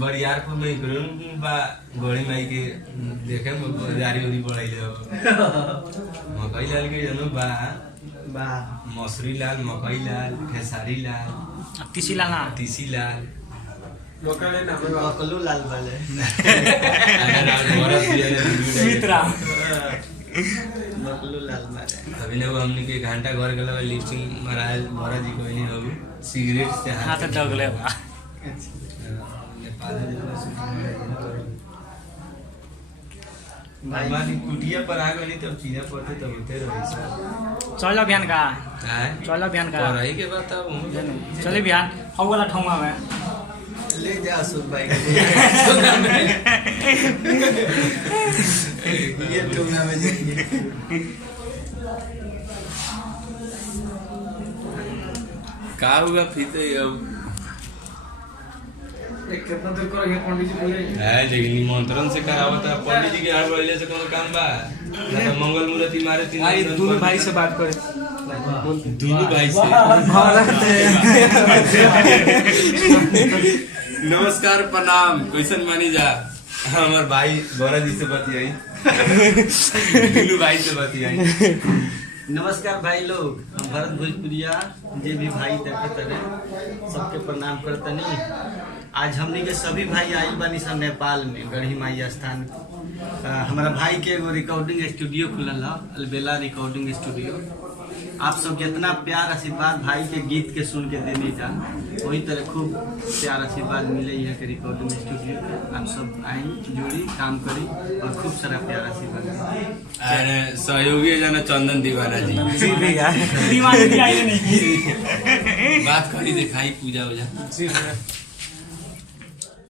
बरियारपुर में इकरून बा गोड़ी माई के देखे जारी उरी बढ़ाइले हो मकई लाल के जनो बा मसूरी लाल मकई लाल खेसारी लाल तीसी लाल मकलू लाल वाले मित्रा मकलू लाल वाले अभी ने वो हमने के घंटा घर के लगा लिपसिंग महाराज महाराज जी कोई नहीं होगी सिगरेट से हाथ दगले बा भाई कुटिया पर आ गई तब चीना पड़ते तब उते रही चलो बिहान का है चलो बिहान का रही के बात अब चले बिहान हौ वाला ठाउँमा में ले जा सुन भाई ये टूना में जाएंगे का होगा फिर तो अब एक कितना दूर करो ये पंडित जी बोले है लेकिन निमंत्रण से करावत है पंडित जी के हाथ बढ़ले से कोनो काम बा ना तो मंगल मूर्ति मारे तीन भाई दोनों भाई से बात करे दोनों भाई से नमस्कार प्रणाम कैसन मानी जा हमार भाई गौरा जी से बतियाई दोनों भाई से बतियाई नमस्कार भाई लोग हम भरत भोजपुरिया जे भी भाई देखे तरे सबके प्रणाम करतनी। आज हमने के सभी भाई आइल बानी सन नेपाल में गढ़ी माई स्थान हमारा भाई के एगो रिकॉर्डिंग स्टूडियो खुलल है अलबेला रिकॉर्डिंग स्टूडियो। आप सब जितना प्यार आशीर्वाद भाई के गीत के सुन के देने जा वही तरह खूब प्यार आशीर्वाद मिले है के रिकॉर्डिंग स्टूडियो के। आप सब आई जुड़ी काम करी और खूब सारा प्यार आशीर्वाद अरे सहयोगी जना चंदन दीवाना जी जी भैया दीवाना भी आए नहीं बात करी दिखाई पूजा वूजा जी भैया